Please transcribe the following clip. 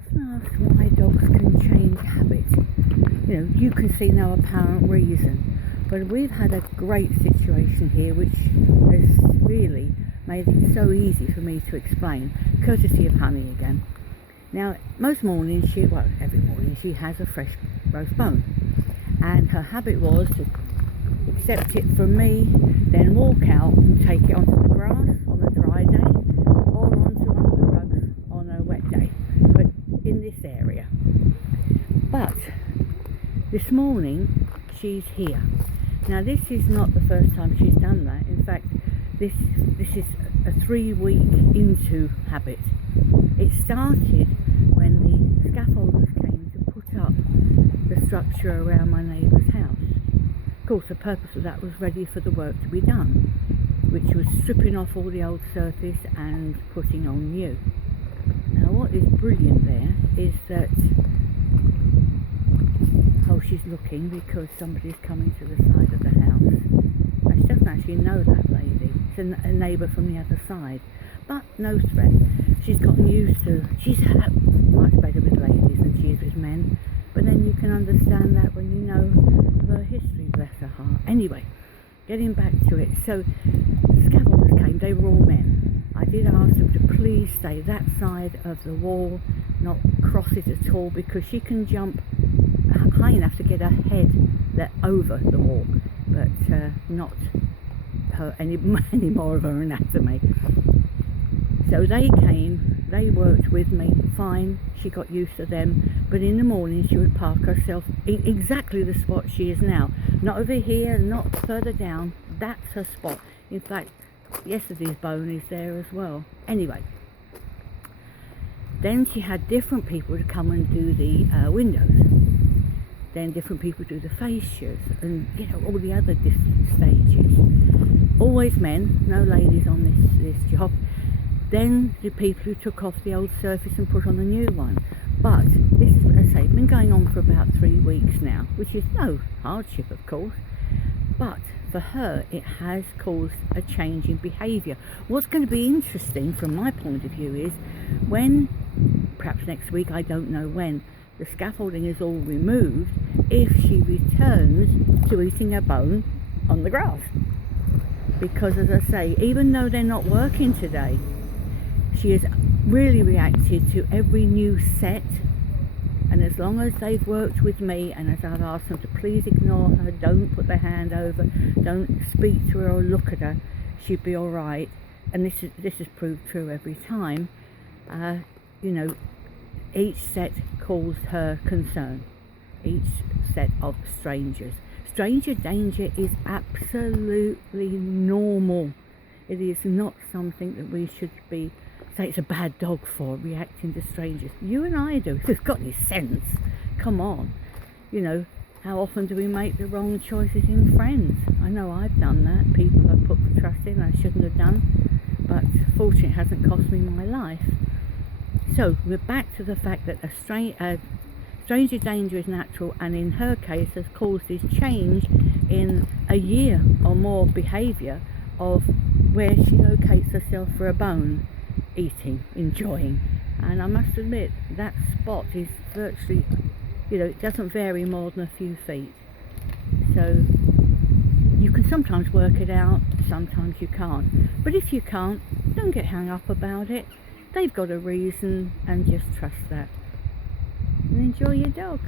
often asked why dogs can change habits. You can see no apparent reason, but we've had a great situation here which has really made it so easy for me to explain, courtesy of Honey again. Now, most mornings, every morning, she has a fresh roast bone, and her habit was to accept it from me, then walk out and take it onto the grass on a dry day, or onto one of the rugs on a wet day, but in this area. But this morning, she's here. Now, this is not the first time she's done that. In fact, this is a 3-week into habit. It started when the scaffolders came to put up the structure around my neighbour's house. Of course, the purpose of that was ready for the work to be done, which was stripping off all the old surface and putting on new. Now, what is brilliant there is that, she's looking because somebody's coming to the side of the house. She doesn't actually know that lady. It's a neighbour from the other side, but no threat. She's gotten used to, she's much better with ladies than she is with men, but then you can understand that when you know her history, bless her heart. Anyway, getting back to it, so scaffolders came, they were all men. I did ask them to please stay that side of the wall, not cross it at all, because she can jump high enough to get her head over the wall, but not her any more of her anatomy. So they came, they worked with me, fine, she got used to them, but in the morning she would park herself in exactly the spot she is now. Not over here, not further down, that's her spot. In fact, yesterday's bone is there as well. Anyway, then she had different people to come and do the windows. Then different people do the fascias and all the other different stages. Always men, no ladies on this job. Then the people who took off the old surface and put on the new one. But this is, as I say, been going on for about 3 weeks now, which is no hardship, of course. But for her, it has caused a change in behaviour. What's going to be interesting from my point of view is when, perhaps next week, I don't know when, the scaffolding is all removed, if she returns to eating a bone on the grass. Because, as I say, even though they're not working today, she has really reacted to every new set, and as long as they've worked with me, and as I've asked them to please ignore her, don't put their hand over, don't speak to her or look at her, she'd be all right. And this has proved true every time. Each set caused her concern, each set of strangers. Stranger danger is absolutely normal. It is not something that we should be, say it's a bad dog for, reacting to strangers. You and I do, if we've got any sense. Come on. How often do we make the wrong choices in friends? I know I've done that. People I've put trust in I shouldn't have done, but fortunately it hasn't cost me my life. So we're back to the fact that stranger danger is natural, and in her case has caused this change in a year or more behaviour of where she locates herself for a bone, eating, enjoying. And I must admit, that spot is virtually, it doesn't vary more than a few feet. So you can sometimes work it out, sometimes you can't. But if you can't, don't get hung up about it. They've got a reason, and just trust that. And enjoy your dog.